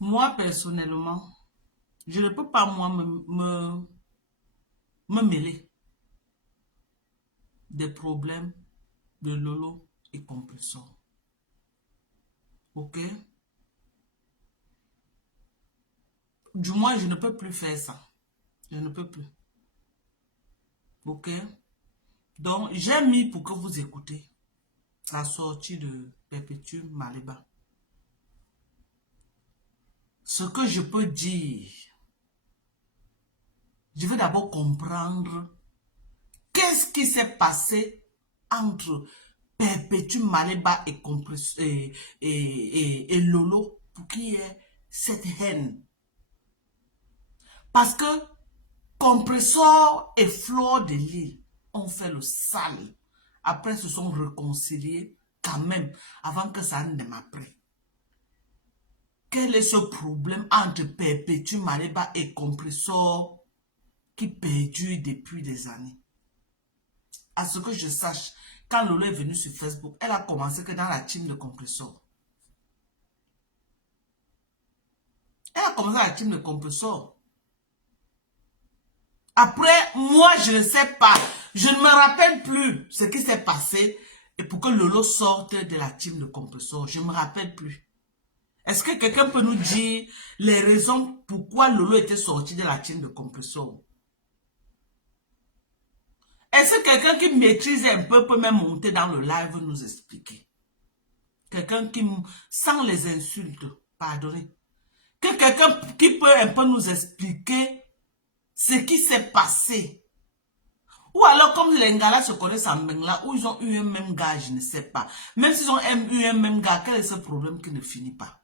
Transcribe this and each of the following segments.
Moi, personnellement, je ne peux pas, moi, me mêler des problèmes de Lolo et compresseur. Ok? Du moins, je ne peux plus faire ça. Je ne peux plus. Ok? Donc, j'ai mis pour que vous écoutez la sortie de Perpétuel Maliba. Ce que je peux dire, je veux d'abord comprendre qu'est-ce qui s'est passé entre Perpétuel Maliba et Lolo pour qu'il y ait cette haine. Parce que Compressor et Fleur de Lille ont fait le sale. Après, se sont réconciliés quand même, avant que ça ne démarre. Quel est ce problème entre Perpétuel Maliba et Compressor qui perdure depuis des années? À ce que je sache, quand Lolo est venue sur Facebook, elle a commencé que dans la team de Compressor. Elle a commencé la team de Compressor. Après, moi, je ne sais pas. Je ne me rappelle plus ce qui s'est passé et pour que Lolo sorte de la team de Compressor. Je ne me rappelle plus. Est-ce que quelqu'un peut nous dire les raisons pourquoi Lolo était sorti de la team de Compressor? Est-ce que quelqu'un qui maîtrise un peu peut même monter dans le live nous expliquer? Quelqu'un qui, sans les insultes, pardonnez. Que quelqu'un qui peut un peu nous expliquer ce qui s'est passé. Ou alors, comme les Ngala se connaissent en Bengla, ou ils ont eu un même gars, je ne sais pas. Même s'ils ont eu un même gars, quel est ce problème qui ne finit pas?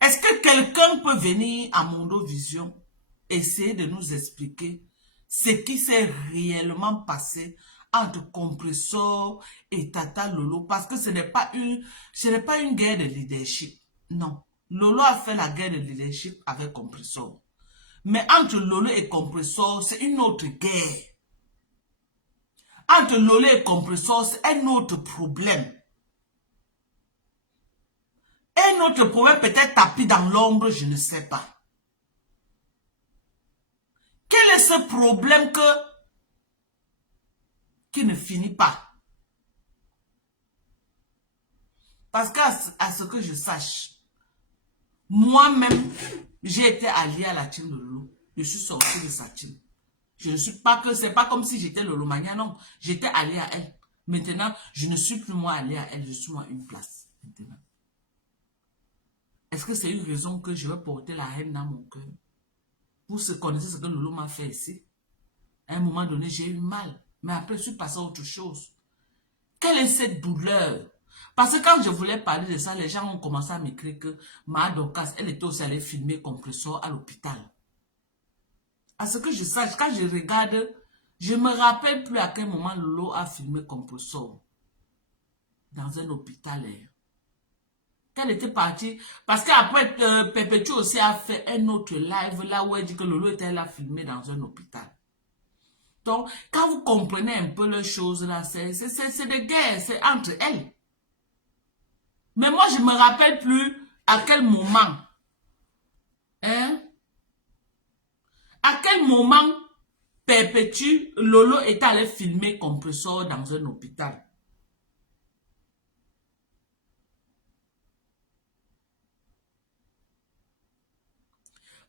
Est-ce que quelqu'un peut venir à Mondo Vision, essayer de nous expliquer ce qui s'est réellement passé entre Compressor et Tata Lolo? Parce que ce n'est pas une guerre de leadership. Non. Lolo a fait la guerre de leadership avec Compressor. Mais entre Lolo et Compressor, c'est une autre guerre. Entre Lolo et Compressor, c'est un autre problème. Un autre problème peut-être tapis dans l'ombre, je ne sais pas. Quel est ce problème qui ne finit pas? Parce qu'à ce que je sache, moi-même, j'ai été allié à la team de Lolo. Je suis sorti de sa team. Je ne suis pas que, c'est pas comme si j'étais Lolo Mania, non. J'étais allié à elle. Maintenant, je ne suis plus moi allié à elle, je suis moi une place. Maintenant. Est-ce que c'est une raison que je vais porter la haine dans mon cœur? Vous connaissez ce que Lolo m'a fait ici. À un moment donné, j'ai eu mal. Mais après, je suis passé à autre chose. Quelle est cette douleur? Parce que quand je voulais parler de ça, les gens ont commencé à m'écrire que Ma Dorcas, elle était aussi allée filmer Compressor à l'hôpital. À ce que je sache, quand je regarde, je ne me rappelle plus à quel moment Lolo a filmé Compressor dans un hôpital. Qu'elle était partie. Parce qu'après, Perpétuel aussi a fait un autre live là où elle dit que Lolo était là filmé dans un hôpital. Donc, quand vous comprenez un peu les choses là, c'est des guerres, c'est entre elles. Mais moi, je ne me rappelle plus à quel moment. Hein? À quel moment Perpétuel, Lolo est allé filmer Compressor dans un hôpital.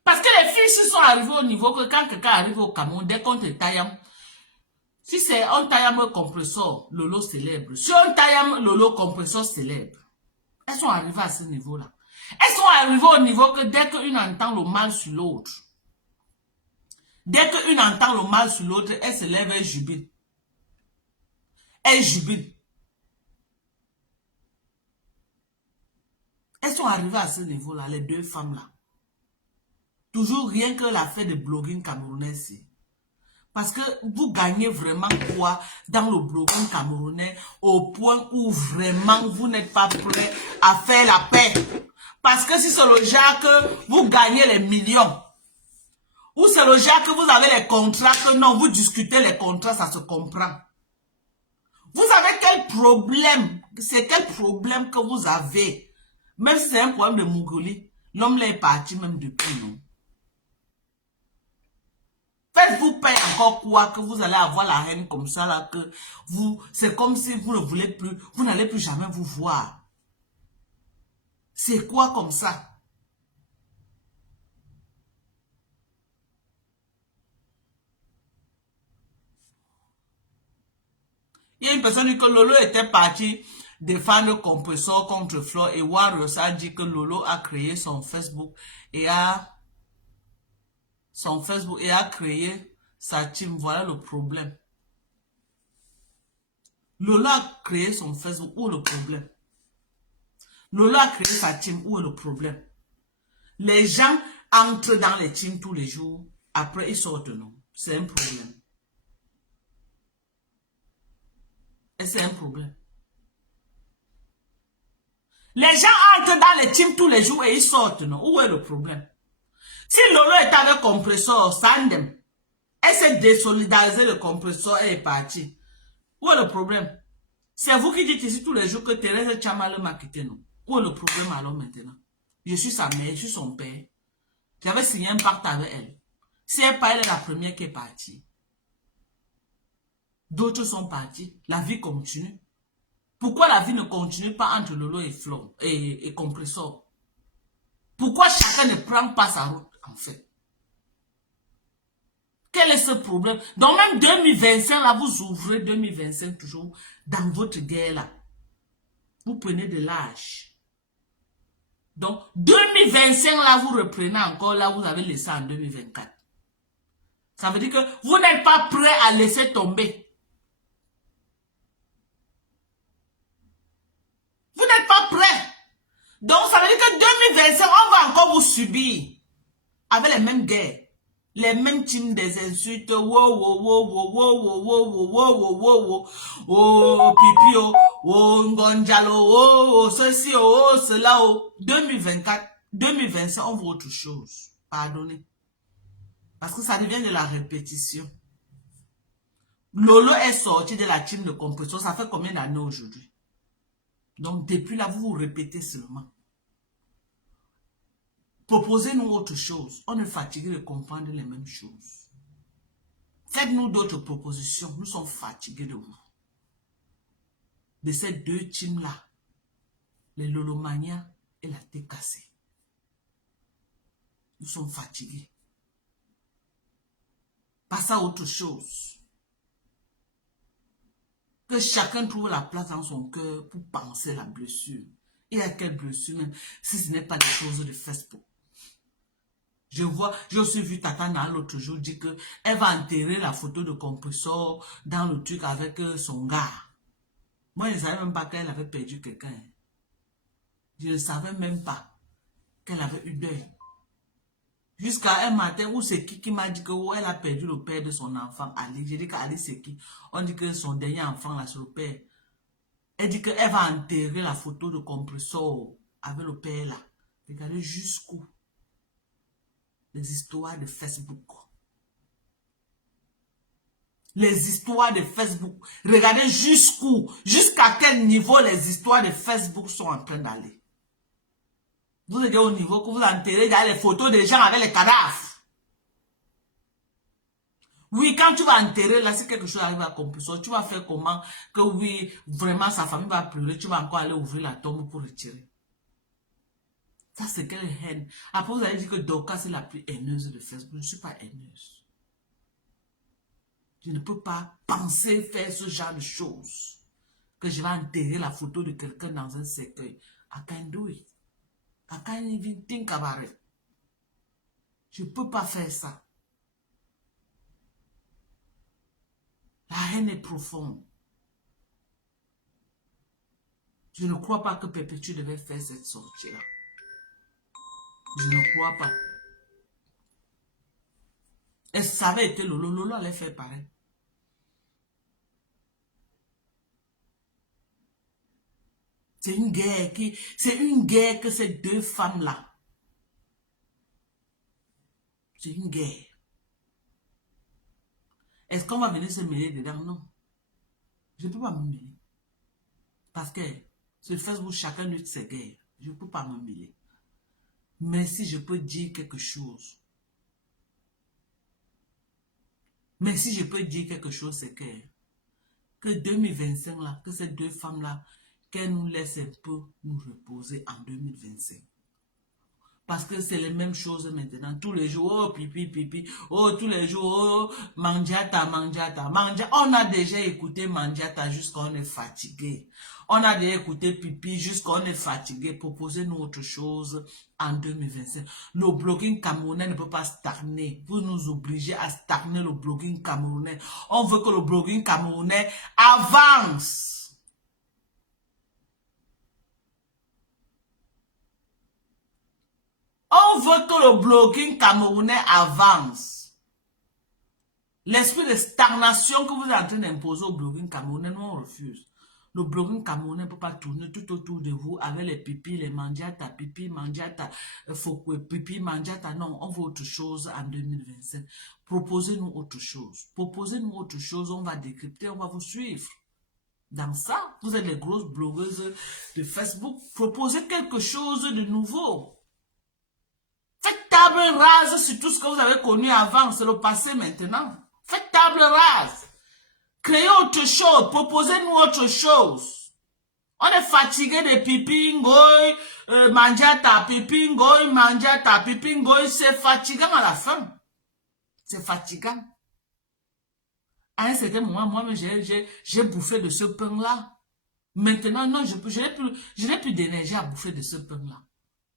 Parce que les filles sont arrivées au niveau que quand quelqu'un arrive au Cameroun, dès qu'on te taille, si c'est un taillame Compressor, Lolo célèbre. Si on taillame Lolo Compressor célèbre. Elles sont arrivées à ce niveau-là. Elles sont arrivées au niveau que dès qu'une entend le mal sur l'autre, dès qu'une entend le mal sur l'autre, elle se lève et jubile. Elle jubile. Elles sont arrivées à ce niveau-là, les deux femmes-là. Toujours rien que l'affaire de blogging camerounais. Parce que vous gagnez vraiment quoi dans le blogging camerounais au point où vraiment vous n'êtes pas prêt à faire la paix. Parce que si c'est le genre que vous gagnez les millions, ou c'est le genre que vous avez les contrats, que non, vous discutez les contrats, ça se comprend. Vous avez quel problème? C'est quel problème que vous avez? Même si c'est un problème de Mongolie. L'homme là est parti même depuis, non? Faites-vous payer encore quoi que vous allez avoir la haine comme ça là que vous, c'est comme si vous ne voulez plus, vous n'allez plus jamais vous voir. C'est quoi comme ça? Il y a une personne qui dit que Lolo était parti défendre compresseur contre Flo et Warriors a dit que Lolo a créé son Facebook et a créé sa team. Voilà le problème. Lolo a créé son Facebook. Où est le problème? Lolo a créé sa team. Où est le problème? Les gens entrent dans les teams tous les jours. Après, ils sortent, non. C'est un problème. Et c'est un problème. Les gens entrent dans les teams tous les jours et ils sortent, non. Où est le problème? Si Lolo est avec compresseur, Sandem, elle s'est désolidarisée, le compresseur et est parti. Où est le problème? C'est vous qui dites ici tous les jours que Thérèse Tchamal m'a quitté, non? Où est le problème alors maintenant? Je suis sa mère, je suis son père. J'avais signé un pacte avec elle. Si elle part, elle est la première qui est partie. D'autres sont partis. La vie continue. Pourquoi la vie ne continue pas entre Lolo et Flo et compresseur? Pourquoi chacun ne prend pas sa route, en fait? Quel est ce problème? Donc même 2025, là, vous ouvrez 2025 toujours dans votre guerre, là. Vous prenez de l'âge. Donc 2025, là, vous reprenez encore, là, vous avez laissé en 2024. Ça veut dire que vous n'êtes pas prêt à laisser tomber. Vous n'êtes pas prêt. Donc ça veut dire que 2025, on va encore vous subir. Avec les mêmes guerres. Les mêmes teams des insultes, pipi, ngonjalo, ceci, cela, 2024, 2025, on voit autre chose. Pardonnez. Parce que ça devient de la répétition. Lolo est sorti de la team de compression, ça fait combien d'années aujourd'hui? Donc depuis là, vous vous répétez seulement. Proposez-nous autre chose. On est fatigué de comprendre les mêmes choses. Faites-nous d'autres propositions. Nous sommes fatigués de vous. De ces deux teams-là. Les Lolomania et la TKC. Nous sommes fatigués. Passez à autre chose. Que chacun trouve la place dans son cœur pour penser la blessure. Et à quelle blessure même, si ce n'est pas des choses de Facebook. J'ai aussi vu Tata Nahal l'autre jour dire qu'elle va enterrer la photo de compresseur dans le truc avec son gars. Moi, je ne savais même pas qu'elle avait perdu quelqu'un. Je ne savais même pas qu'elle avait eu deuil. Jusqu'à un matin où c'est qui m'a dit qu'elle a perdu le père de son enfant, Ali. J'ai dit qu'Ali c'est qui? On dit que son dernier enfant, là, c'est le père. Elle dit qu'elle va enterrer la photo de compresseur avec le père, là. Regardez jusqu'où. Les histoires de Facebook. Les histoires de Facebook. Regardez jusqu'où, jusqu'à quel niveau les histoires de Facebook sont en train d'aller. Vous êtes au niveau que vous enterrez les photos des gens avec les cadavres. Oui, quand tu vas enterrer, là, si quelque chose arrive à compresseur, tu vas faire comment que oui, vraiment sa famille va pleurer, tu vas encore aller ouvrir la tombe pour retirer. Ça, c'est quelle haine. Après, vous allez dire que Dorcas, c'est la plus haineuse de Facebook. Je ne suis pas haineuse. Je ne peux pas penser faire ce genre de choses. Que je vais enterrer la photo de quelqu'un dans un cercueil. I can't do it. I can't even think about it. Je ne peux pas faire ça. La haine est profonde. Je ne crois pas que Perpétue devait faire cette sortie-là. Je ne crois pas. Et ça avait été Lolo. Lolo allait faire pareil. C'est une guerre que ces deux femmes-là. C'est une guerre. Est-ce qu'on va venir se mêler dedans? Non. Je ne peux pas me mêler. Parce que sur Facebook, chacun lutte ses guerres. Je ne peux pas me mêler. Mais si je peux dire quelque chose, c'est que 2025 là, que ces deux femmes là, qu'elles nous laissent un peu nous reposer en 2025. Parce que c'est les mêmes choses maintenant. Tous les jours, oh, pipi, pipi. Oh, tous les jours, oh, mangiata, mangiata, mangiata. On a déjà écouté mangiata jusqu'à on est fatigué. On a déjà écouté pipi jusqu'à on est fatigué. Proposez-nous autre chose en 2025. Le blogging camerounais ne peut pas stagner. Vous nous obligez à stagner le blogging camerounais. On veut que le blogging camerounais avance. On veut que le blogging camerounais avance. L'esprit de stagnation que vous êtes en train d'imposer au blogging camerounais, nous on refuse. Le blogging camerounais ne peut pas tourner tout autour de vous avec les pipis, les mandiata, pipi, mandiata, pipi, mandiata. Non, on veut autre chose en 2025. Proposez-nous autre chose. Proposez-nous autre chose, on va décrypter, on va vous suivre. Dans ça, vous êtes les grosses blogueuses de Facebook. Proposez quelque chose de nouveau. Faites table rase sur tout ce que vous avez connu avant. C'est le passé maintenant. Faites table rase. Créez autre chose. Proposez-nous autre chose. On est fatigué de pipi, ngoy, manjata, pipi, ngoy, manjata, pipi, ngoy. C'est fatigant à la fin. C'est fatigant. À un certain moment, moi-même, j'ai bouffé de ce pain-là. Maintenant, non, je n'ai plus d'énergie à bouffer de ce pain-là.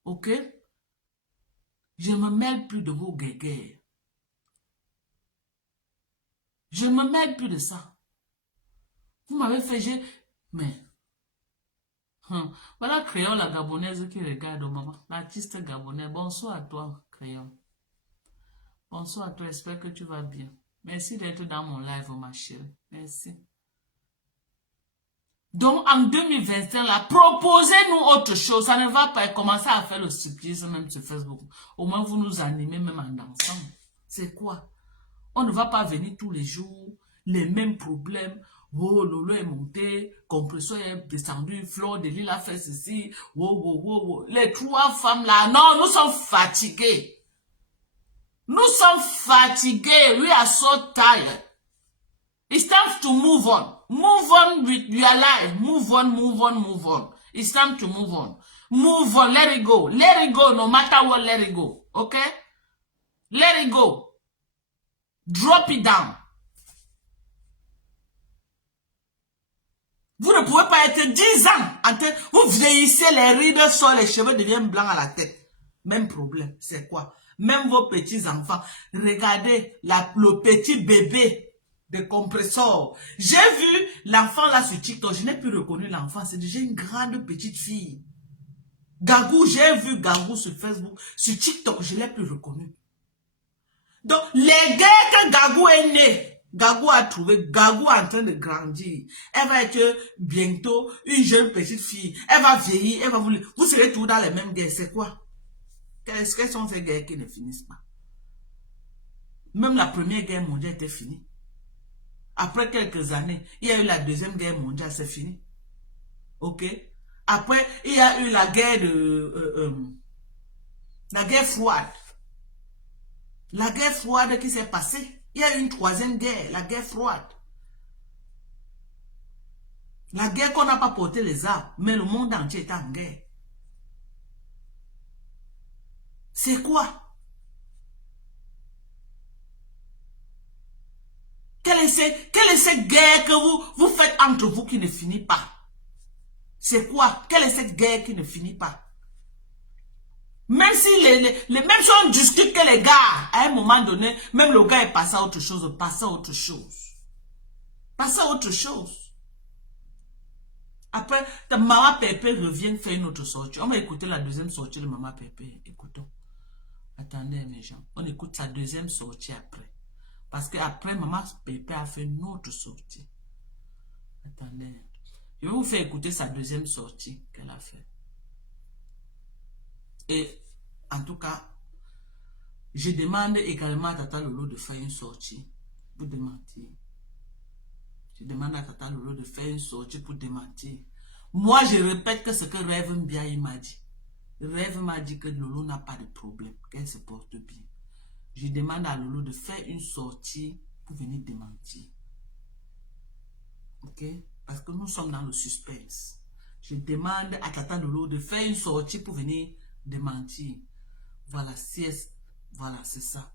Ok? Je ne me mêle plus de vos guéguerres. Je ne me mêle plus de ça. Vous m'avez fait... Mais... Voilà Crayon, la Gabonaise qui regarde, maman. L'artiste gabonais. Bonsoir à toi, Crayon. Bonsoir à toi, j'espère que tu vas bien. Merci d'être dans mon live, ma chérie. Merci. Donc, en 2021, là, proposez-nous autre chose. Ça ne va pas commencer à faire le surprise même sur Facebook. Au moins, vous nous animez même en dansant. C'est quoi? On ne va pas venir tous les jours, les mêmes problèmes. Oh, Lolo est monté, compresseur est descendu, Flore de Lille a fait ceci. Oh. Les trois femmes là, non, nous sommes fatigués. Nous sommes fatigués. We are so tired. It's time to move on. Move on with your life. Move on. It's time to move on. Move on. Let it go. Let it go. No matter what, let it go. Okay? Let it go. Drop it down. Vous ne pouvez pas être 10 ans. Vous vieillissez, les rides sortent, les cheveux deviennent blancs à la tête. Même problème. C'est quoi? Même vos petits-enfants. Regardez le petit bébé de compresseur. J'ai vu l'enfant là sur TikTok. Je n'ai plus reconnu l'enfant. C'est déjà une grande petite fille. Gagou, j'ai vu Gagou sur Facebook. Sur TikTok, je ne l'ai plus reconnu. Donc, les gars que Gagou est né, Gagou a trouvé, Gagou est en train de grandir. Elle va être bientôt une jeune petite fille. Elle va vieillir, elle va vous serez tous dans les mêmes guerres. C'est quoi? Quelles sont ces guerres qui ne finissent pas? Même la première guerre mondiale était finie. Après quelques années, il y a eu la deuxième guerre mondiale, c'est fini. Ok? Après, il y a eu la guerre la guerre froide. La guerre froide qui s'est passée. Il y a eu une troisième guerre, la guerre froide. La guerre qu'on n'a pas porté les armes, mais le monde entier est en guerre. C'est quoi? Quelle est cette guerre que vous faites entre vous qui ne finit pas? C'est quoi? Quelle est cette guerre qui ne finit pas? Même si même si on discute que les gars, à un moment donné, même le gars est passé à autre chose, passé à autre chose. Passé à autre chose. Après, ta maman Pépé revient faire une autre sortie. On va écouter la deuxième sortie de maman Pépé. Écoutons. Attendez, mes gens. On écoute sa deuxième sortie après. Parce qu'après, maman Pépé a fait une autre sortie. Attendez. Je vais vous faire écouter sa deuxième sortie qu'elle a fait. Et, en tout cas, je demande également à Tata Lolo de faire une sortie pour démentir. Je demande à Tata Lolo de faire une sortie pour démentir. Moi, je répète que ce que Rêve Mbiaye m'a dit. Rêve m'a dit que Lolo n'a pas de problème, qu'elle se porte bien. Je demande à Lolo de faire une sortie pour venir démentir. Ok? Parce que nous sommes dans le suspense. Je demande à Tata Lolo de faire une sortie pour venir démentir. Voilà, voilà, c'est ça.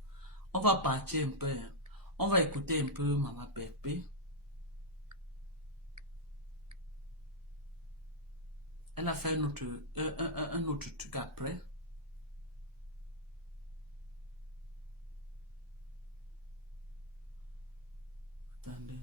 On va partir un peu. Hein. On va écouter un peu Maman Pépé. Elle a fait un autre truc après. Attendez.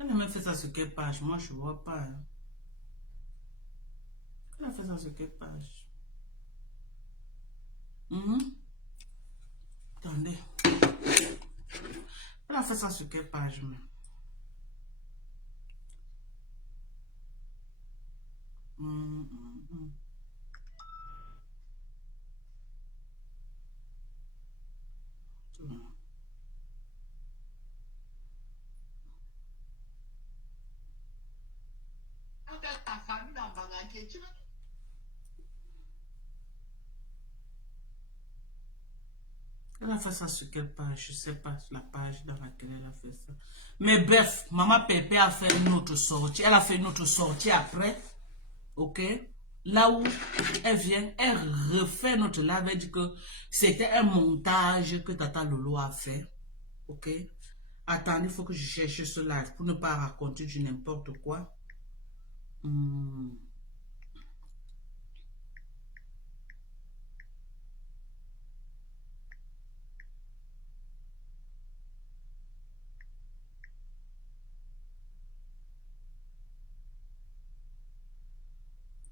Elle a même fait ça sur quelle page? Moi, je ne vois pas. Hein. Elle a fait ça sur quelle page? Attendez. Elle a fait ça sur quelle page? Mais... Ta famille dans Bangladesh, tu vas... Elle a fait ça sur quelle page? Je ne sais pas la page dans laquelle elle a fait ça. Mais bref, Maman Pépé a fait une autre sortie. Elle a fait une autre sortie après. Ok? Là où elle vient, elle refait notre live. Elle dit que c'était un montage que Tata Lolo a fait. Ok? Attendez, il faut que je cherche ce live pour ne pas raconter du n'importe quoi.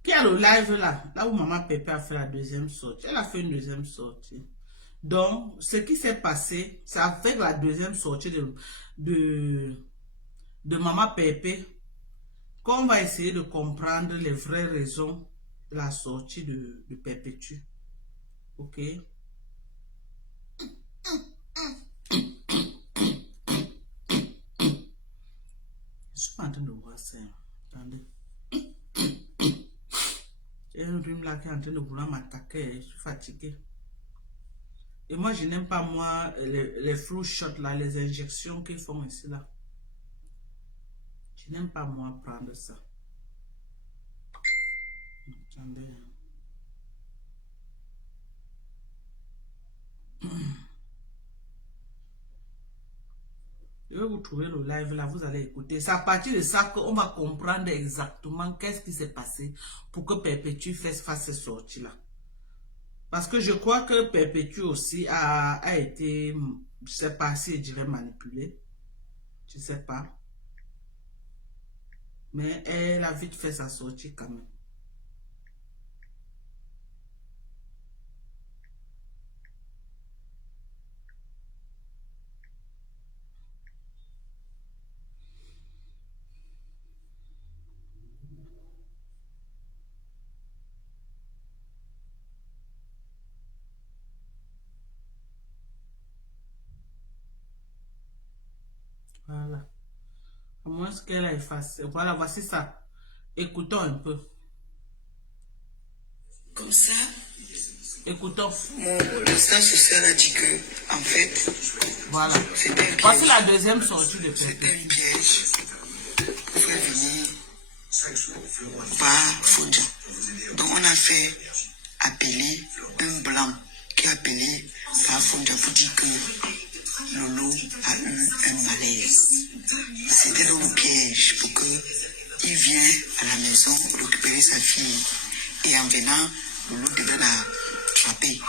Puis il y a le live là, là où Maman Pépé a fait la deuxième sortie. Elle a fait une deuxième sortie. Donc, ce qui s'est passé, c'est avec la deuxième sortie de Maman Pépé qu'on va essayer de comprendre les vraies raisons de la sortie de Perpétue. Ok? Je suis pas en train de voir ça. Attendez. Il y a un rhume là qui est en train de vouloir m'attaquer. Je suis fatigué. Et moi, je n'aime pas, moi, les flu shots là, les injections qu'ils font ici là. Je n'aime pas, moi, prendre ça. Attendez. Je vais vous trouver le live là, vous allez écouter. C'est à partir de ça qu'on va comprendre exactement qu'est-ce qui s'est passé pour que Perpétue fasse ces sorties là. Parce que je crois que Perpétue aussi a été, je ne sais pas si je dirais manipulée. Je ne sais pas. Mais elle a vite fait sa sortie quand même. Voilà. À moins qu'elle a effacé. Voilà, voici ça. Écoutons un peu. Comme ça, Écoutons. le stage social a dit que, en fait, Voilà. c'était un Voici piège. la deuxième sortie de C'était un Perpétue. piège pour faire venir par Fondia. Donc on a fait appeler un blanc qui a appelé par Fondia pour dire que Lolo a eu un malaise. C'était donc un piège pour qu'il vienne à la maison récupérer sa fille. Et en venant, Lolo devait la frapper.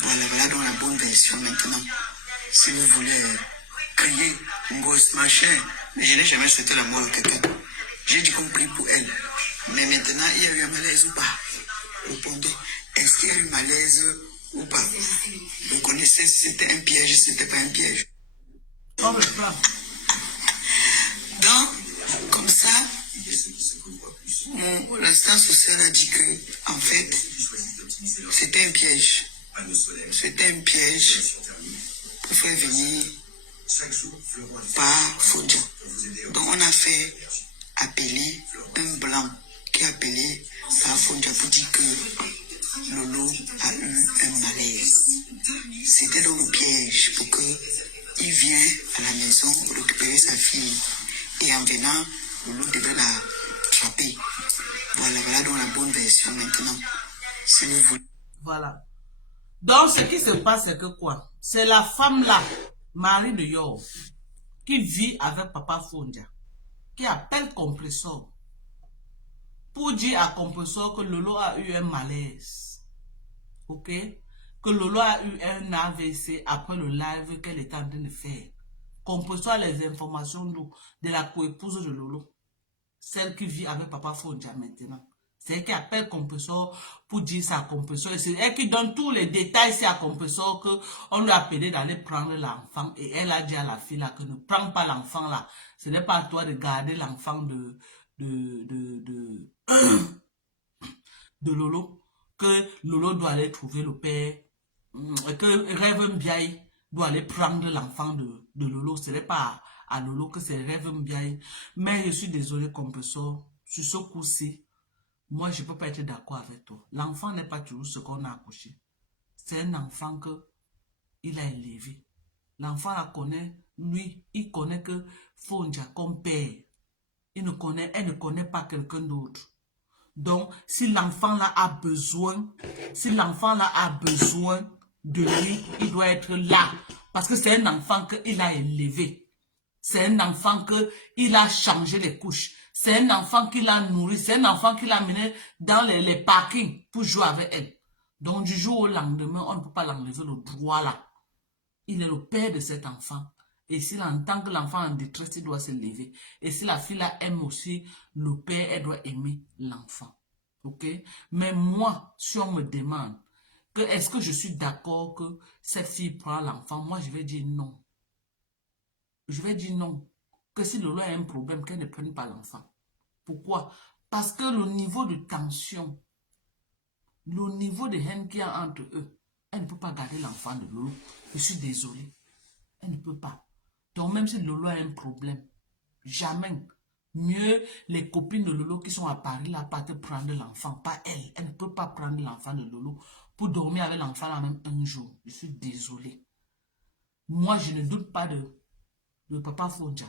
Voilà donc la bonne version maintenant. Si vous voulez crier, gosse, machin, mais je n'ai jamais souhaité la mort de quelqu'un. J'ai dit qu'on prie pour elle. Mais maintenant, il y a eu un malaise ou pas? Répondez, est-ce qu'il y a eu un malaise ou pas? Vous connaissez si c'était un piège, si c'était pas un piège. Donc, comme ça, l'instance sociale a dit que, en fait, c'était un piège. C'était un piège pour faire venir par Fondia. Donc on a fait appeler un blanc qui a appelé par Fondia pour dire que Lolo a eu un malaise. C'était dans le piège pour qu'il vienne à la maison récupérer sa fille. Et en venant, Lolo devait la attraper. Voilà dans la bonne version maintenant. Si vous voulez. Voilà. Donc, ce qui se passe, c'est que quoi? C'est la femme là, Marie de Yor, qui vit avec Papa Fondia, qui appelle Compressor pour dire à Compressor que Lolo a eu un malaise. Ok? Que Lolo a eu un AVC après le live qu'elle était en train de faire. Compressor a les informations de la coépouse de Lolo. Celle qui vit avec Papa Fondia maintenant. C'est elle qui appelle Compressor pour dire ça à Compressor. Et c'est elle qui donne tous les détails à Compressor qu'on lui a appelé d'aller prendre l'enfant. Et elle a dit à la fille là que ne prends pas l'enfant là. Ce n'est pas à toi de garder l'enfant de Lolo. Que Lolo doit aller trouver le père. Que Rêve Mbiaye doit aller prendre l'enfant de Lolo. Ce n'est pas à Lolo que c'est Rêve Mbiaye. Mais je suis désolé Compressor. Sur ce coup-ci, moi, je ne peux pas être d'accord avec toi. L'enfant n'est pas toujours ce qu'on a accouché. C'est un enfant qu'il a élevé. L'enfant la connaît, lui, il connaît que Fondia comme père. Elle ne connaît pas quelqu'un d'autre. Donc, si l'enfant là a besoin, de lui, il doit être là. Parce que c'est un enfant qu'il a élevé. C'est un enfant qu'il a changé les couches. C'est un enfant qu'il a nourri. C'est un enfant qu'il a mené dans les parkings pour jouer avec elle. Donc, du jour au lendemain, on ne peut pas l'enlever le droit là. Il est le père de cet enfant. Et s'il entend que l'enfant est en détresse, il doit se lever. Et si la fille là aime aussi le père, elle doit aimer l'enfant. Ok? Mais moi, si on me demande que est-ce que je suis d'accord que cette fille prend l'enfant, moi je vais dire non. Je vais dire non. Que si Lolo a un problème, qu'elle ne prenne pas l'enfant. Pourquoi? Parce que le niveau de tension, le niveau de haine qu'il y a entre eux, elle ne peut pas garder l'enfant de Lolo. Je suis désolée. Elle ne peut pas. Donc même si Lolo a un problème, jamais. Mieux les copines de Lolo qui sont à Paris là partent prendre l'enfant, pas elle. Elle ne peut pas prendre l'enfant de Lolo pour dormir avec l'enfant là même un jour. Je suis désolée. Moi, je ne doute pas de Papa Fondia.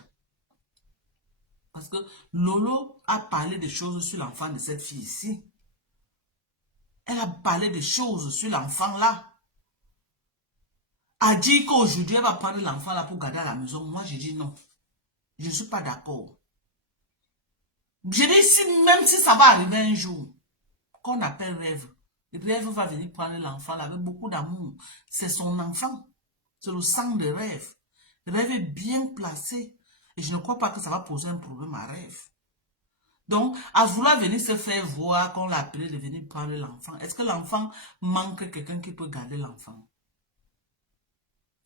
Parce que Lolo a parlé des choses sur l'enfant de cette fille ici. Elle a parlé des choses sur l'enfant là. A dit qu'aujourd'hui, elle va prendre l'enfant là pour garder à la maison. Moi, je dis non. Je ne suis pas d'accord. Je dis, même si ça va arriver un jour, qu'on appelle Rêve, Rêve va venir prendre l'enfant là avec beaucoup d'amour. C'est son enfant. C'est le sang de Rêve. Rêve est bien placé. Et je ne crois pas que ça va poser un problème à Rêve. Donc, à vouloir venir se faire voir qu'on l'a appelé de venir prendre l'enfant, est-ce que l'enfant manque quelqu'un qui peut garder l'enfant?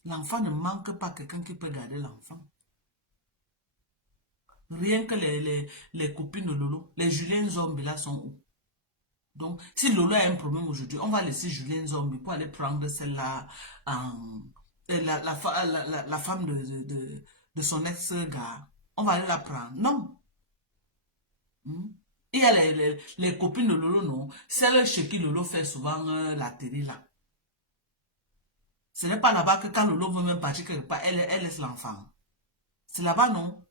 L'enfant ne manque pas quelqu'un qui peut garder l'enfant. Rien que les copines de Lolo, les Julien Zombie là sont où? Donc, si Lolo a un problème aujourd'hui, on va laisser Julien Zombie pour aller prendre celle-là, la femme de son ex-gars. On va aller la prendre. Non. Il y a les copines de Lolo, non. Celle chez qui Lolo fait souvent la télé là. Ce n'est pas là-bas que quand Lolo veut même partir quelque part, elle laisse l'enfant. C'est là-bas, non.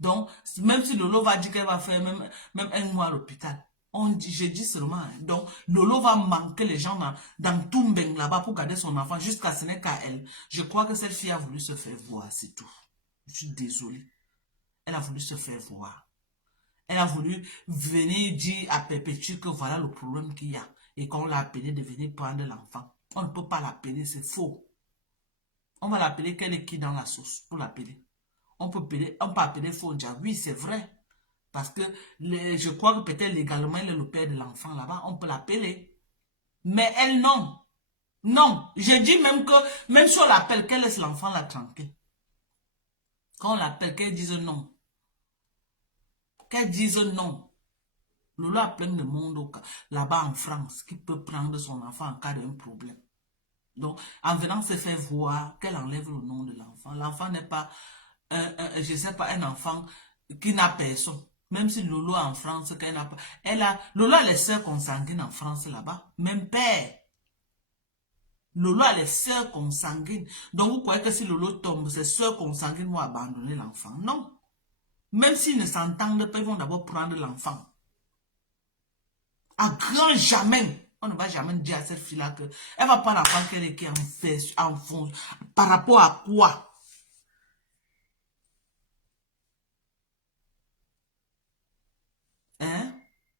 Donc, même si Lolo va dire qu'elle va faire même un mois à l'hôpital, je dis seulement. Donc, Lolo va manquer les gens dans Tumbeng là-bas pour garder son enfant jusqu'à ce n'est qu'à elle. Je crois que cette fille a voulu se faire voir, c'est tout. Je suis désolée. Elle a voulu se faire voir. Elle a voulu venir dire à Perpétue que voilà le problème qu'il y a et qu'on l'a appelé de venir prendre l'enfant. On ne peut pas l'appeler, c'est faux. On va l'appeler qu'elle est qui dans la sauce pour l'appeler. On peut appeler Fondia. Oui, c'est vrai. Parce que je crois que peut-être légalement, il est le père de l'enfant là-bas. On peut l'appeler. Mais elle, non. Non. Je dis même que, même si on l'appelle, qu'elle laisse l'enfant là tranquille. Quand on l'appelle, qu'elle dise non. Qu'elle dise non. Lolo a plein de monde là-bas en France qui peut prendre son enfant en cas d'un problème. Donc, en venant se faire voir qu'elle enlève le nom de l'enfant. L'enfant n'est pas, je ne sais pas, un enfant qui n'a personne. Même si Lolo en France, qu'elle n'a pas. Lolo a les sœurs consanguines en France là-bas. Même père. Lolo a les sœurs consanguines. Donc, vous croyez que si Lolo tombe, ses sœurs consanguines vont abandonner l'enfant? Non. Même s'ils ne s'entendent pas, ils vont d'abord prendre l'enfant. À grand jamais. On ne va jamais dire à cette fille-là que elle va pas l'enfant qu'elle est qui en fond. Par rapport à quoi? Hein?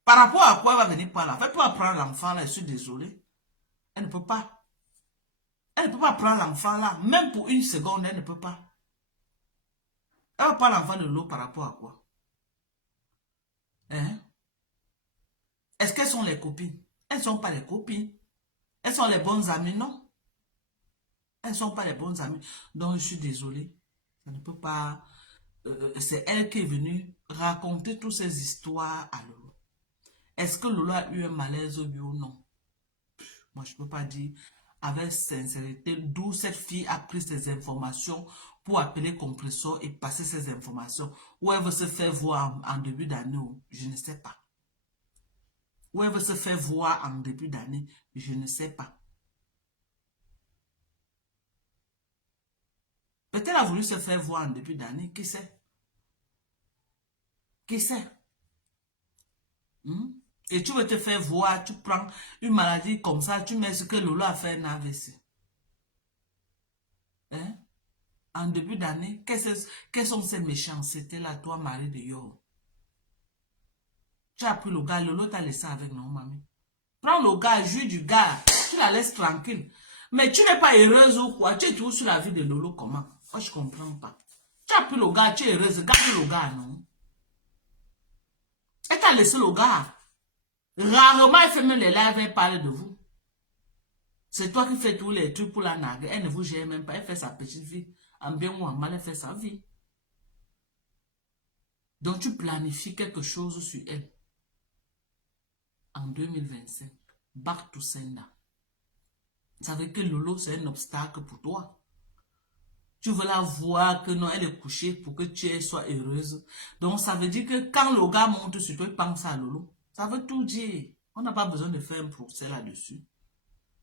Par rapport à quoi elle va venir par là? Elle peut pas prendre l'enfant là, je suis désolé. Elle ne peut pas. Elle ne peut pas prendre l'enfant là. Même pour une seconde, elle ne peut pas. Elle va prendre l'enfant de l'eau par rapport à quoi? Hein? Est-ce qu'elles sont les copines? Elles ne sont pas les copines. Elles sont les bonnes amies, non? Elles ne sont pas les bonnes amies. Donc, je suis désolée. Ça ne peut pas... c'est elle qui est venue raconter toutes ces histoires à Lolo. Est-ce que Lolo a eu un malaise oui ou non? Moi, je ne peux pas dire avec sincérité d'où cette fille a pris ces informations pour appeler compresseur et passer ces informations. Où elle veut se faire voir en début d'année, je ne sais pas. Où elle veut se faire voir en début d'année, je ne sais pas. Peut-être elle a voulu se faire voir en début d'année, qui sait? Qui sait? Et tu veux te faire voir, tu prends une maladie comme ça, tu mets ce que Lolo a fait un AVC. Hein? En début d'année, quelles sont ces méchancetés-là, toi, Marie de Yo? Tu as pris le gars, Lolo t'a laissé avec non, mamie. Prends le gars, joue du gars, tu la laisses tranquille. Mais tu n'es pas heureuse ou quoi? Tu es toujours sur la vie de Lolo, comment? Moi, je ne comprends pas. Tu as pris le gars, tu es heureuse, garde le gars, non? Elle t'a laissé le gars. Rarement, elle fait même les lives, elle parle de vous. C'est toi qui fais tous les trucs pour la narguer. Elle ne vous gère même pas. Elle fait sa petite vie. En bien ou en mal, elle fait sa vie. Donc, tu planifies quelque chose sur elle. En 2025. Back to sender. Ça veut dire que Lolo, c'est un obstacle pour toi. Tu veux la voir que non, elle est couchée pour que tu sois heureuse. Donc, ça veut dire que quand le gars monte sur toi, il pense à Lolo. Ça veut tout dire. On n'a pas besoin de faire un procès là-dessus.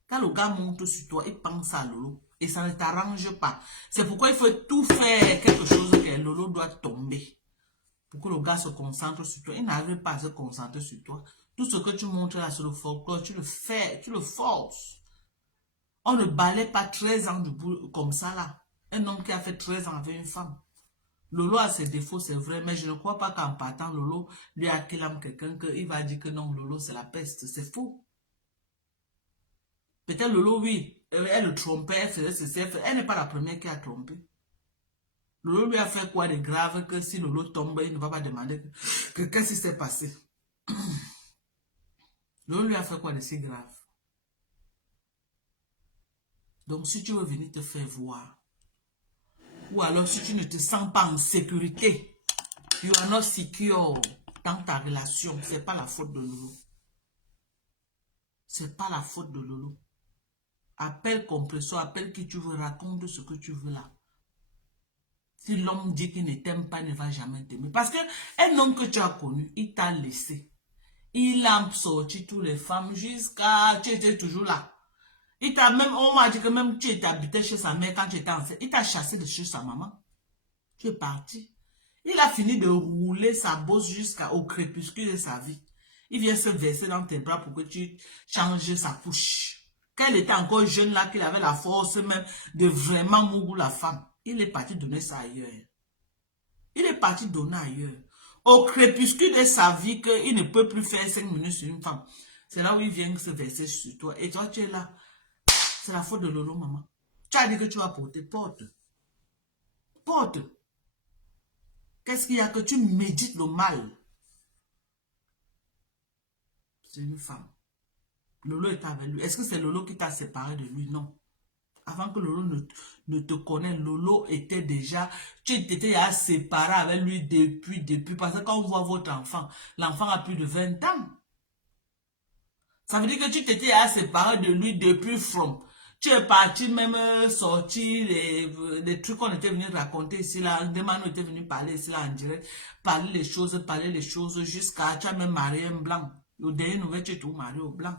Quand le gars monte sur toi, il pense à Lolo. Et ça ne t'arrange pas. C'est pourquoi il faut tout faire quelque chose que Lolo doit tomber. Pour que le gars se concentre sur toi. Il n'arrive pas à se concentrer sur toi. Tout ce que tu montres là sur le folklore, tu le fais, tu le forces. On ne balaye pas 13 ans debout comme ça là. Un homme qui a fait 13 ans avec une femme. Lolo a ses défauts, c'est vrai, mais je ne crois pas qu'en partant, Lolo lui a acclamé quelqu'un qu'il va dire que non, Lolo c'est la peste. C'est faux. Peut-être Lolo, oui, elle le trompait, elle faisait ceci, elle n'est pas la première qui a trompé. Lolo lui a fait quoi de grave que si Lolo tombe, il ne va pas demander qu'est-ce qui s'est passé. Lolo lui a fait quoi de si grave. Donc si tu veux venir te faire voir, ou alors si tu ne te sens pas en sécurité, you are not secure dans ta relation, c'est pas la faute de Lolo. C'est pas la faute de Lolo. Appelle compresseur, appelle qui tu veux, raconte ce que tu veux là. Si l'homme dit qu'il ne t'aime pas, il ne va jamais t'aimer. Parce que un homme que tu as connu, il t'a laissé. Il a sorti toutes les femmes jusqu'à... Tu étais toujours là. Il t'a même... On m'a dit que même tu étais habité chez sa mère quand tu étais enceinte. Il t'a chassé de chez sa maman. Tu es parti. Il a fini de rouler sa bosse jusqu'au crépuscule de sa vie. Il vient se verser dans tes bras pour que tu changes sa couche. Quand il était encore jeune là, qu'il avait la force même de vraiment mourir la femme. Il est parti donner ça ailleurs. Il est parti donner ailleurs. Au crépuscule de sa vie, qu'il ne peut plus faire 5 minutes sur une femme. C'est là où il vient se verser sur toi. Et toi, tu es là. C'est la faute de Lolo, maman. Tu as dit que tu vas porter. Porte. Porte. Qu'est-ce qu'il y a que tu médites le mal? C'est une femme. Lolo est avec lui. Est-ce que c'est Lolo qui t'a séparé de lui? Non. Avant que Lolo ne te connaisse, Lolo était déjà... Tu étais déjà séparé avec lui depuis. Parce que quand on voit votre enfant, l'enfant a plus de 20 ans. Ça veut dire que tu t'étais déjà séparé de lui depuis from. Tu es parti même sortir les trucs qu'on était venu raconter ici, là. Des man était venu parler ici, là, en direct. Parler les choses, jusqu'à tu as même marié un blanc. Le dernier nouvelle, tu es tout marié au blanc.